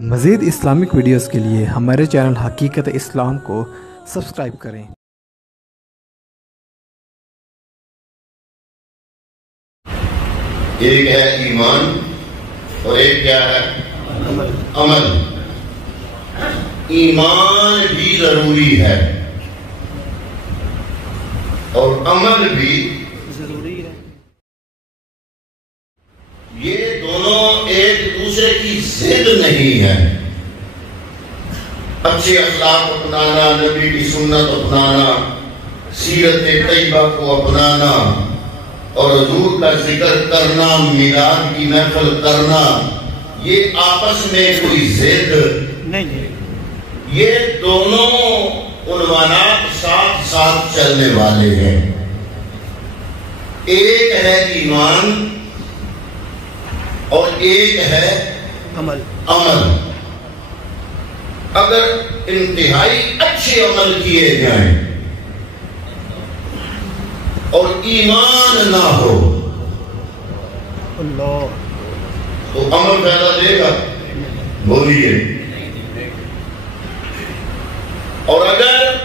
مزید Islamic videos کے لیے ہمارے چینل حقیقت اسلام کو سبسکرائب کریں۔ ایک ہے ایمان اور ایک کیا ہے عمل۔ ایمان بھی ضروری ہے اور عمل بھی ضروری ہے۔ یہ دونوں ایک دوسرے کی ضد نہیں ہے۔ اچھے اخلاق اپنانا، نبی کی سنت اپنانا، سیرت طیبہ کو اپنانا اور حضور کا ذکر کرنا، میلاد کی محفل کرنا، یہ آپس میں کوئی ضد نہیں ہے۔ یہ دونوں عنوانات ساتھ ساتھ چلنے والے ہیں۔ ایک ہے ایمان اور ایک ہے عمل۔ اگر انتہائی اچھے عمل کیے جائیں اور ایمان نہ ہو تو عمل فائدہ دے گا؟ بولیے۔ اور اگر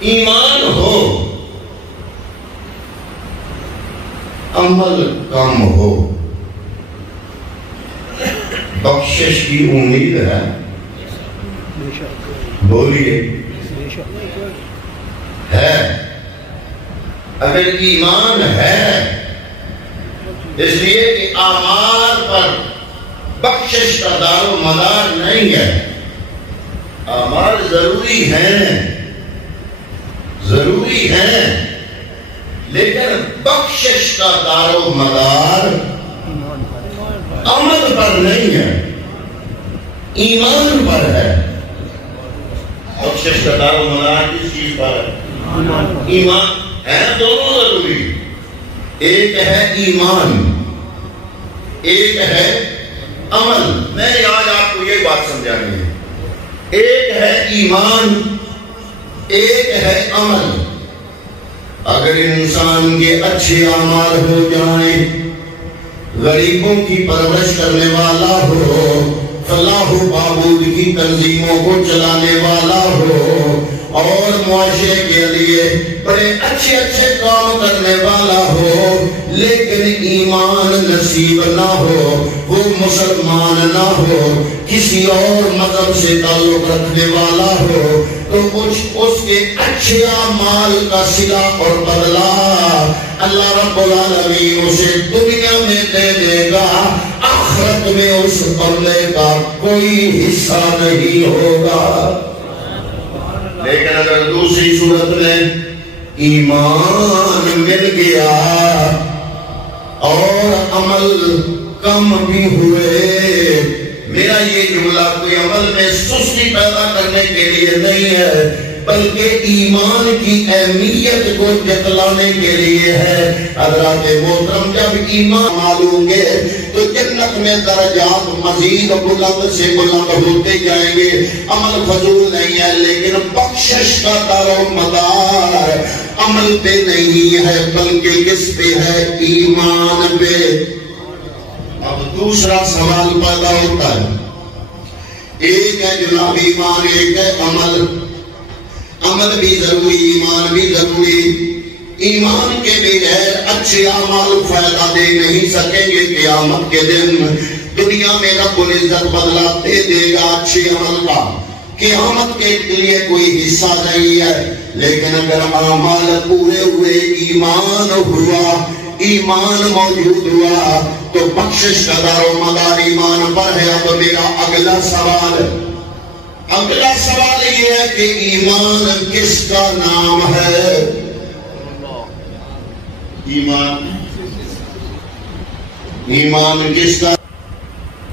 ایمان ہو عمل کم ہو، بخشش کی امید ہے؟ بولیے۔ ہے۔ اگر ایمان ہے، اس لیے کہ اعمال پر بخشش کا دار و مدار نہیں ہے۔ اعمال ضروری ہیں لیکن بخشش کا دار و مدار عمل پر نہیں ہے، ایمان پر ہے۔ بخشش کا دار و مدار کس چیز پر ہے؟ ایمان ہے۔ دونوں ضروری، ایک ہے ایمان، ایک ہے عمل۔ میں نے آج آپ کو یہ بات سمجھانی ہے، ایک ہے ایمان، ایک ہے عمل۔ اگر انسان کے اچھے اعمال ہو جائیں، غریبوں کی پرورش کرنے والا ہو، فلاح و بہبود کی تنظیموں کو چلانے والا ہو اور معاشرے کے لیے بڑے اچھے کام کرنے والا ہو، لیکن ایمان نصیب نہ ہو، وہ مسلمان نہ ہو، کسی اور مذہب سے تعلق رکھنے والا ہو، تو اس کے اچھے اعمال کا صلہ اور بدلہ اللہ رب العالمین اسے دنیا میں دے دے گا، آخرت میں اس بندے کا کوئی حصہ نہیں ہوگا۔ لیکن اگر دوسری صورت میں ایمان مل گیا اور عمل کم بھی ہوئے، میرا یہ جملہ کوئی عمل میں سستی پیدا کرنے کے لیے نہیں ہے، بلکہ ایمان کی اہمیت کو جتلانے کے لیے ہے۔ حضرات محترم، جب ایمان معلوم گے تو جنت میں درجات مزید بلند سے بلند ہوتے جائیں گے۔ عمل فضول نہیں ہے، لیکن بخشش کا دار و مدار عمل پہ نہیں ہے بلکہ کس پہ ہے؟ ایمان پہ۔ اب دوسرا سوال پیدا ہوتا ہے، ایک ہے جناب ایمان، ایک ہے عمل۔ عمل بھی ضروری، ایمان بھی ضروری۔ ایمان کے بغیر اچھے اعمال فائدہ دے نہیں سکیں گے۔ قیامت کے دن دنیا میں رب العزت بدلہ دے دے گا اچھے عمل کا، قیامت کے لیے کوئی حصہ نہیں ہے۔ لیکن اگر اعمال پورے ہوئے، ایمان ہوا، ایمان موجود ہوا، تو بخشش کا دار و مدار ایمان پر ہے۔ اب میرا اگلا سوال یہ ہے کہ ایمان کس کا نام ہے؟ ایمان کس کا؟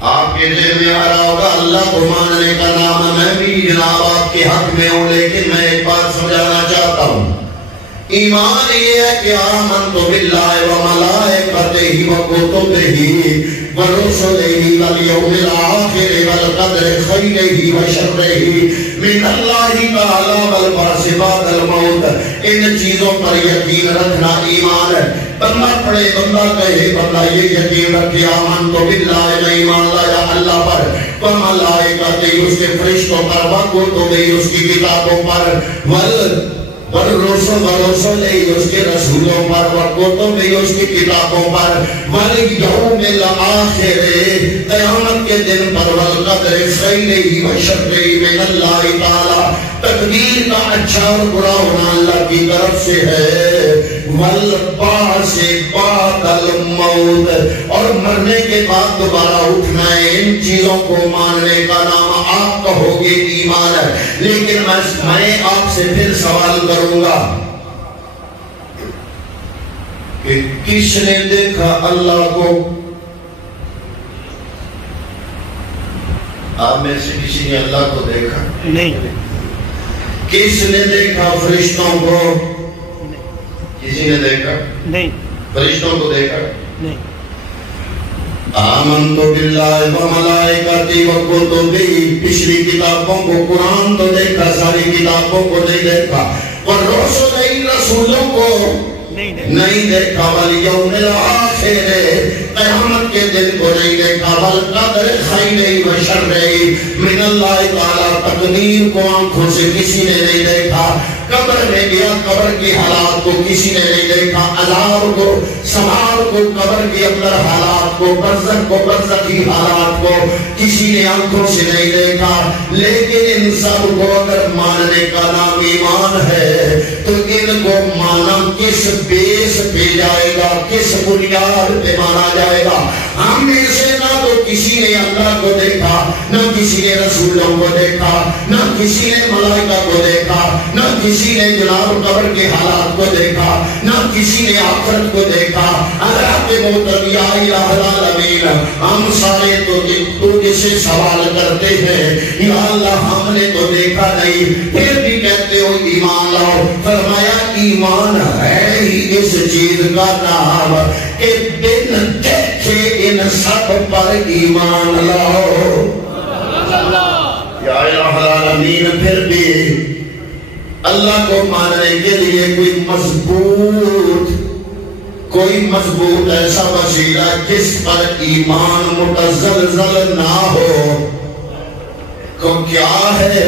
آپ کے ذہن میں آ رہا ہوگا اللہ کو ماننے کا نام۔ میں بھی جناب آپ کے حق میں ہوں، لیکن میں ایک بات سمجھانا چاہتا ہوں۔ ایمان یہ ہے کہ آمنت باللہ و ملائکتہ و کتبہ و رسلہ والیوم الآخر والقدر خیرہ و شرہ من اللہ تعالی والبعث بعد الموت۔ ان چیزوں پر یقین رکھنا ایمان ہے۔ بندہ پڑھے، بندہ کہے، بندہ یہ یقین رکھے آمن تو باللہ، میں ایمان لایا اللہ پر، وملائکتہ اس کے فرشتوں پر، وکتبہ اس کی کتابوں پر، والرسل اس کے رسولوں پر، وکتب اس کی کتابوں پر، والیوم الآخر قیامت کے دن پر، والقدر خیرہ وشرہ من اللہ تعالی تقدیر کا اچھا اور برا ہونا اللہ کی طرف سے ہے، والبعث بعد الموت اور مرنے کے بعد دوبارہ اٹھنا ہے، ان چیزوں کو ماننے کا نام آپ کہو گے ایمان ہے۔ لیکن میں آپ سے پھر سوال کروں گا کہ کس نے دیکھا اللہ کو؟ آپ میں سے کسی نے اللہ کو دیکھا؟ نہیں۔ کس نے دیکھا فرشتوں کو؟ کسی نے دیکھا؟ نہیں۔ فرشتوں کو دیکھا؟ نہیں۔ آمنت باللہ وملائکتہ وکتبہ پچھلی کتابوں کو، قرآن تو دیکھا، ساری کتابوں کو نہیں دیکھا، والرسل رسولوں کو نہیں دیکھا، والیوم الآخر قیامت کے دن کو نہیں دیکھا، والقدر خیرہ وشرہ من اللہ تعالی تقدیر کو آنکھوں سے کسی نے نہیں دیکھا، قبر میں گیا قبر کی حالات کو کسی نے نہیں دیکھا، عذاب کو سمار کو قبر کے اندر حالات کو برزخ کو برزخی حالات کو کسی نے آنکھوں سے نہیں دیکھا، لیکن ان سب کو اگر ماننے کا نام ایمان ہے تو ان کو مانا کس بیس پہ جائے گا، کس بنیاد پہ مانا جائے گا؟ ہم میں سے نہ تو کسی نے اللہ کو دیکھا، نہ کسی نے رسولوں کو دیکھا، نہ کسی نے ملائکہ کو دیکھا، نہ کسی نے جناب قبر کے حالات کو دیکھا، نہ کسی نے آخرت کو دیکھا۔ حضرات محترم یا الہ العالمین، ہم سارے تو جسے سوال کرتے ہیں یا اللہ ہم نے تو دیکھا نہیں، پھر بھی کہتے ہو ایمان لاؤ۔ فرمایا ایمان ہے ہی اس چیز کا نام کہ بن دیکھے ان سب پر ایمان لاؤ۔ یا الہ العالمین، پھر بھی اللہ کو ماننے کے لیے کوئی مضبوط ایسا وسیلہ جس پر ایمان متزلزل نہ ہو کو کیا ہے؟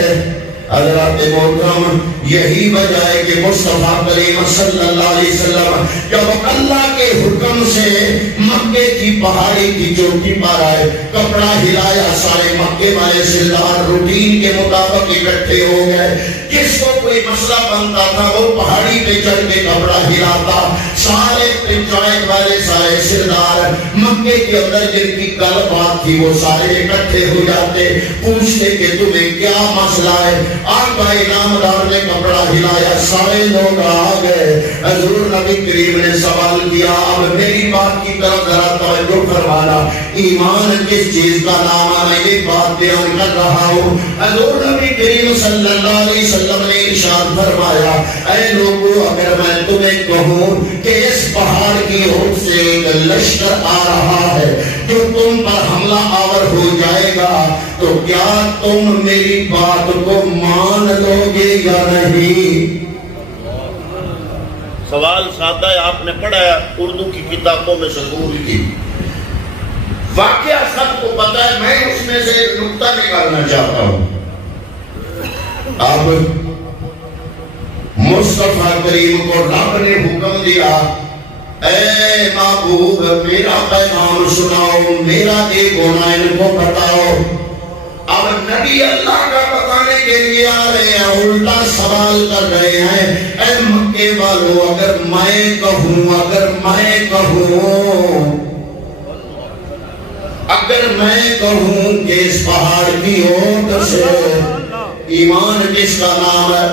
حضرات محترم، یہی وجہ ہے کہ مصطفیٰ کریم صلی اللہ علیہ وسلم جب اللہ کے حکم سے مکے کی پہاڑی کی چوٹی پر آئے، کپڑا ہلایا، سارے مکے والے سردار روٹین کے مطابق اکٹھے ہو گئے، جس کو کوئی مسئلہ بنتا تھا وہ پہاڑی پہ چڑھ کے کپڑا ہلاتا، سارے پنچایت والے سارے سردار مکے کے اندر جن کی گل بات تھی وہ سارے اکٹھے ہو جاتے، پوچھتے کہ تمہیں کیا مسئلہ ہے؟ آقا انعامدار نے کپڑا ہلایا، سارے لوگ آ گئے، حضور نبی کریم نے سوال کیا، اب میری بات کی طرف ذرا توجہ فرمانا، ایمان کس چیز کا نام ہے؟ میں یہ بات بیان کر رہا ہوں۔ حضور نبی کریم صلی اللہ علیہ وسلم نے ارشاد فرمایا، اے لوگوں اگر میں تمہیں کہوں کہ اس پہاڑ کی اوٹ سے ایک لشکر آ رہا ہے جو تم پر حملہ آور ہو جائے گا تو کیا تم میری بات کو مان لو گے یا نہیں؟ سوال سادہ ہے، آپ نے پڑھا ہے اردو کی کتابوں میں سکول کی، واقعہ سب کو پتا ہے، میں اس میں سے ایک نقطہ نکالنا چاہتا ہوں۔ اب مصطفیٰ کریم کو رب نے حکم دیا، اے محبوب میرا پیغام سناؤ، میرا ایک ہونا ان کو بتاؤ۔ اب نبی اللہ کا بتانے کے لیے آ رہے ہیں، الٹا سوال کر رہے ہیں، اے مکے والو اگر میں کہوں کہ اس پہاڑ کی اوٹ سے ایمان کس کا نام ہے،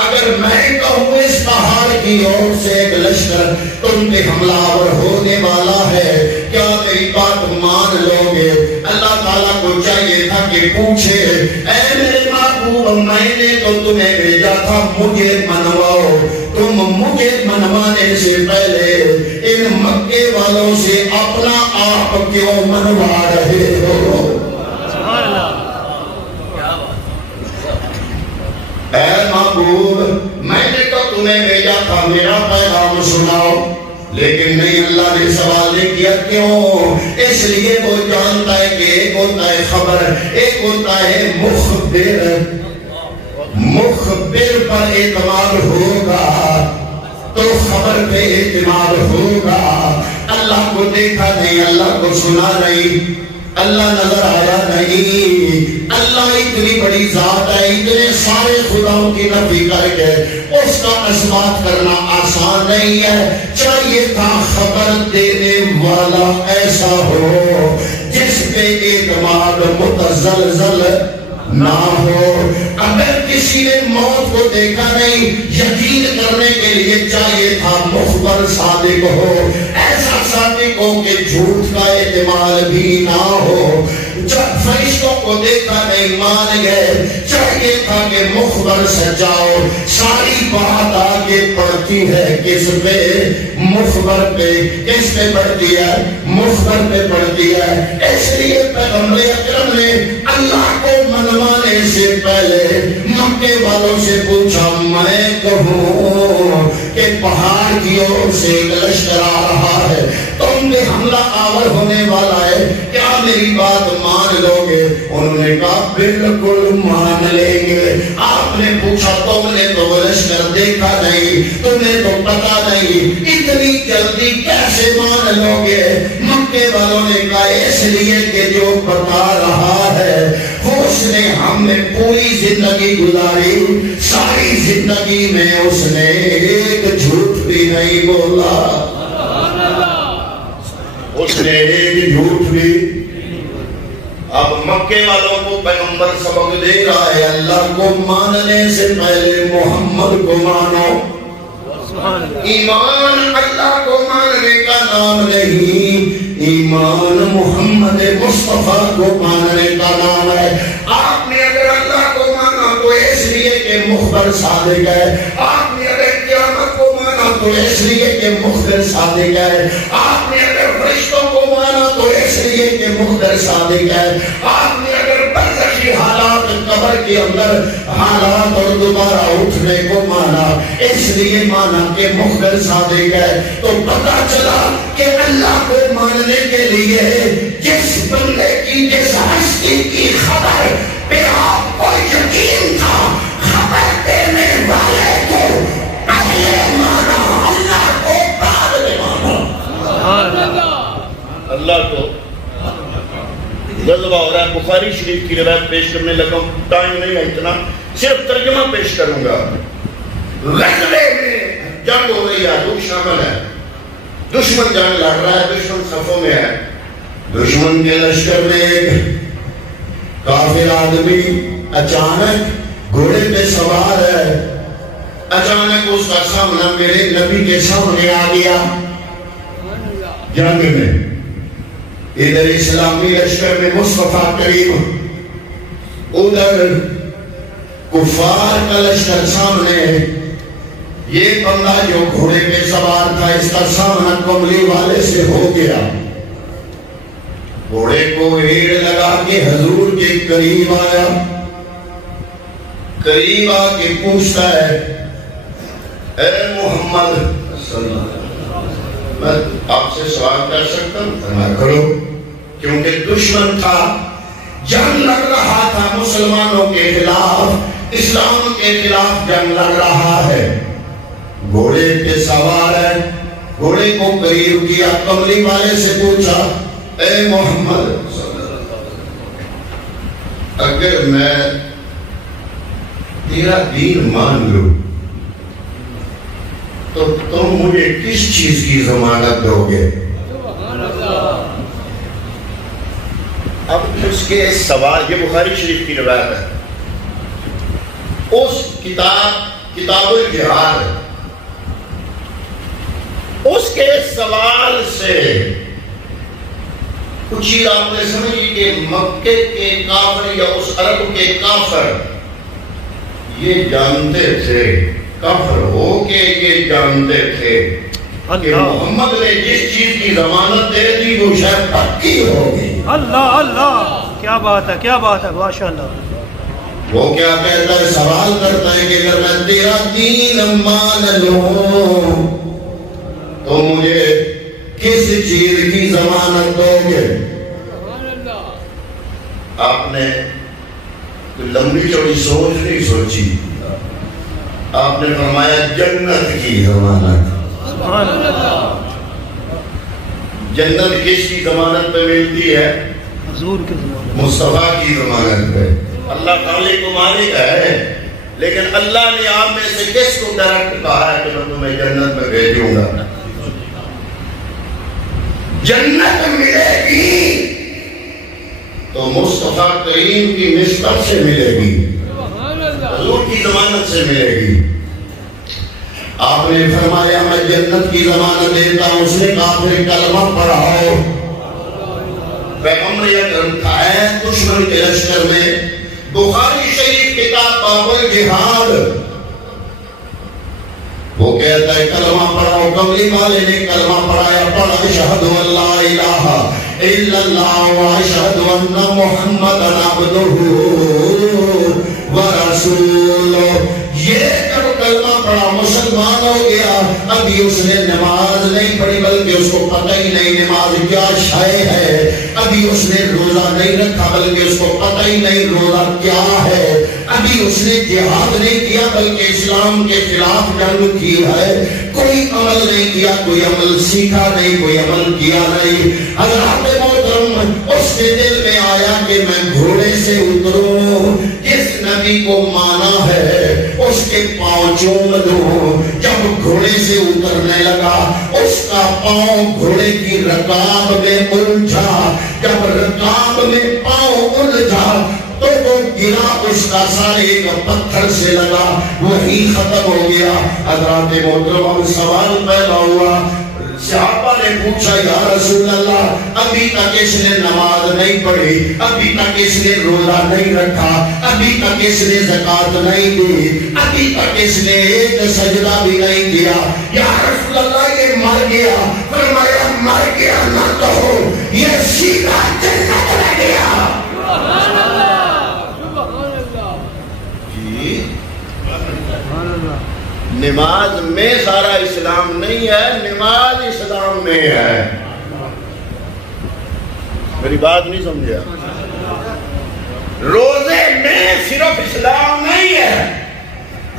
اگر میں کہوں اس پہاڑ کی اور سے ایک لشکر تم پہ حملہ آور ہونے والا ہے، کیا میری بات مان لو گے؟ اللہ تعالیٰ کو چاہیے تھا کہ پوچھے، اے میرے محبوب میں نے تو تمہیں بھیجا تھا مجھے منواؤ، تم مجھے منوانے سے پہلے ان مکے والوں سے اپنا آپ کیوں منوا رہے ہو؟ اے محبوب میں نے تو تمہیں بھیجا تھا میرا پیغام سناؤ، لیکن دیا. کیوں؟ اس لیے وہ جانتا ہے کہ ایک ہوتا ہے خبر, ایک ہوتا ہے مخبر. مخبر پر اعتماد ہوگا تو خبر پہ اعتماد ہوگا. اللہ کو دیکھا نہیں, اللہ کو سنا نہیں, اللہ نظر آیا نہیں. اللہ اتنی بڑی ذات ہے, اتنے سارے خداؤں کی نفی کر کے اس کا اثبات کرنا آسان نہیں ہے. چاہیے تھا خبر دینے والا ایسا ہو جس پہ اعتماد متزلزل نہ ہو. اگر کسی نے موت کو دیکھا نہیں, یقین کرنے کے لیے چاہیے تھا مخبر صادق ہو, ایسا صادق ہو کہ جھوٹ کا احتمال بھی نہ ہو. جب فرشتوں کو دیکھا نہیں مان گئے, چاہیے تھا کہ مخبر سچا ہو. ساری بات آگے پڑتی ہے کس پہ؟ مخبر پہ. کس پہ پڑتی ہے؟ مخبر پہ پڑتی ہے. اس لیے پیغمبر اکرم نے اللہ کو منوانے سے پہلے مکے والوں سے پوچھا, میں کہوں کہ پہاڑ کی اور سے ایک لشکر آ رہا ہے, تم پہ حملہ آور ہونے والا ہے, کیا میری بات مان لو گے؟ انہوں نے کہا بالکل مان لیں گے. آپ نے پوچھا تم نے تو وہ لشکر دیکھا نہیں, تمہیں تو پتا نہیں, اتنی جلدی کیسے مان لو گے؟ مکے والوں نے کہا اس لیے کہ جو بتا رہا ہے وہ اس نے ہم نے پوری زندگی گزاری, ساری زندگی میں اس نے ایک جھوٹ بھی نہیں بولا. اس نے ایک جھوٹ بھی. اب مکے والوں کو پیغمبر سبق دے رہا ہے, اللہ کو ماننے سے پہلے محمد کو مانو. ایمان اللہ کو ماننے کا نام نہیں, ایمان محمد مصطفیٰ کو ماننے کا نام ہے. آپ نے اگر اللہ کو مانا تو اس لیے کہ مخبر صادق ہے, آپ نے اگر قیامت کو مانا تو اس لیے کہ مخبر صادق ہے, آپ نے اگر فرشتوں کو مانا تو اس لیے کہ مخبر صادق ہے, آپ نے اگر برزخی حالات قبر کے اندر حالات اور دوبارہ اٹھنے کو مانا اس لیے مانا کہ مخبر صادق ہے. تو پتا چلا کہ اللہ کو ماننے کے لیے جس بندے کی, جس ہستی کی خبر پہ آپ کو یقین تھا, خبر دینے والے کو پہلے مانا, اللہ کو بعد میں مانا. اللہ کو غلبہ ہو رہا ہے. بخاری شریف کی روایت پیش کرنے لگا ہوں, ٹائم نہیں ہے اتنا, صرف ترجمہ پیش کروں گا. غزوے میں جنگ ہو رہی ہے, دو شامل ہے, دشمن جنگ لڑ رہا ہے, دشمن صفوں میں ہے. دشمن کے لشکر میں ایک کافر آدمی اچانک گھوڑے پہ سوار ہے, اچانک اس کا سامنا میرے نبی کے سامنے آ گیا. جنگ میں ادھر اسلامی لشکر میں مصطفیٰ کریم, ادھر کفار کا لشکر سامنے. یہ بندہ جو گھوڑے پہ سوار تھا اس کا سامنا کملی والے سے ہو گیا. گھوڑے کو ایڑ لگا کے حضور کے قریب آیا, قریب آ کے پوچھتا ہے, اے محمد میں آپ سے سوال کر سکتا ہوں؟ فرمایا کرو. کیونکہ دشمن تھا, جنگ لگ رہا تھا مسلمانوں کے خلاف, اسلام کے خلاف جنگ لگ رہا ہے. گھوڑے پہ سوار ہے, گھوڑے کو قریب کیا, کملی والے سے پوچھا, اے محمد اگر میں تیرا دین مان لوں تو تم مجھے کس چیز کی ضمانت دو گے؟ اب اس کے سوال, یہ بخاری شریف کی روایت ہے, اس کتاب الجہاد, اس کے سوال سے کچھ چیز آپ نے سمجھی کہ مکے کے کافر یا اس عرب کے کافر یہ جانتے تھے, کافر ہو کے یہ جانتے تھے کہ محمد نے جس چیز کی ضمانت دے دی وہ شاید پکی ہوگی. اللہ اللہ, کیا بات ہے, کیا بات ہے, ماشاءاللہ. وہ کیا کہتا ہے, سوال کرتا ہے کہ اگر میں تیرا دین مان لوں تو مجھے کس چیز کی ضمانت دو گے؟ آپ نے کوئی لمبی چوڑی سوچ نہیں سوچی، آپ نے فرمایا جنت کی ضمانت۔ جنت کس کی ضمانت پہ ملتی ہے؟ حضور کی ضمانت، مصطفیٰ کی ضمانت پہ۔ اللہ خالق و مالک ہے، لیکن اللہ نے آپ میں سے کس کو ڈائریکٹ کہا ہے کہ میں تمہیں جنت میں بھیجوں گا؟ جنت ملے گی تو مصطفیٰ کریم کی نسبت سے ملے گی، حضور کی ضمانت سے ملے گی۔ آپ نے فرمایا میں جنت کی ضمانت دیتا ہوں، اس نے کہا پھر کلمہ پڑھاؤ۔ پیغمبر اکرم تھا ہے دشمن کے لشکر میں، بخاری شریف کتاب باب الجہاد، وہ کہتا ہے کلمہ پڑھاؤ۔ کملی والے نے کلمہ پڑھایا، پڑھا اشہد ان لا الہ الا اللہ و اشہد ان محمدن عبدہ و رسولہ۔ یہ جب کلمہ پڑھا مسلمان ہو گیا، ابھی اس نے نماز نہیں پڑھی بلکہ اس کو پتہ ہی نہیں نماز کیا شے ہے، ابھی اس نے روزہ نہیں رکھا بلکہ اس کو پتہ ہی نہیں روزہ کیا ہے، ابھی اس نے جہاد نہیں کیا بلکہ اسلام کے خلاف جنگ کی ہے، کوئی عمل نہیں کیا، کوئی عمل سیکھا نہیں، کوئی عمل کیا نہیں۔ حضرات محترم، اس کے دل میں آیا کہ میں گھوڑے سے اتروں، جس نبی کو مانا ہے اس کے پاؤں چوم لوں۔ جب گھوڑے سے اترنے لگا اس کا پاؤں گھوڑے کی رکاب میں الجھا، جب رکاب میں پاؤں الجھا تو وہ گرا، اس کا سارے ایک پتھر سے لگا، وہی ختم ہو گیا۔ حضرات محترم، سوال پیدا ہوا، صحابہ نے پوچھا یا رسول اللہ ابھی تک اس نے نماز نہیں پڑھی، ابھی تک اس نے روزہ نہیں رکھا، ابھی تک اس نے زکوٰۃ نہیں دی، ابھی تک اس نے ایک سجدہ بھی نہیں کیا، یا رسول اللہ یہ مر گیا؟ فرمایا مر گیا نہ کہو، یہ سیدھا جنت میں گیا۔ نماز میں سارا اسلام نہیں ہے، نماز اسلام میں ہے۔ میری بات نہیں سمجھا؟ روزے میں صرف اسلام نہیں ہے،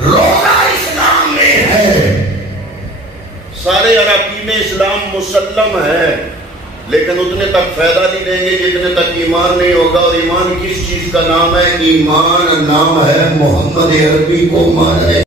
روزہ اسلام میں ہے۔ سارے اراکین اسلام مسلم ہے، لیکن اتنے تک فائدہ نہیں دیں گے جتنے تک ایمان نہیں ہوگا۔ اور ایمان کس چیز کا نام ہے؟ ایمان نام ہے محمد عربی کو مانے۔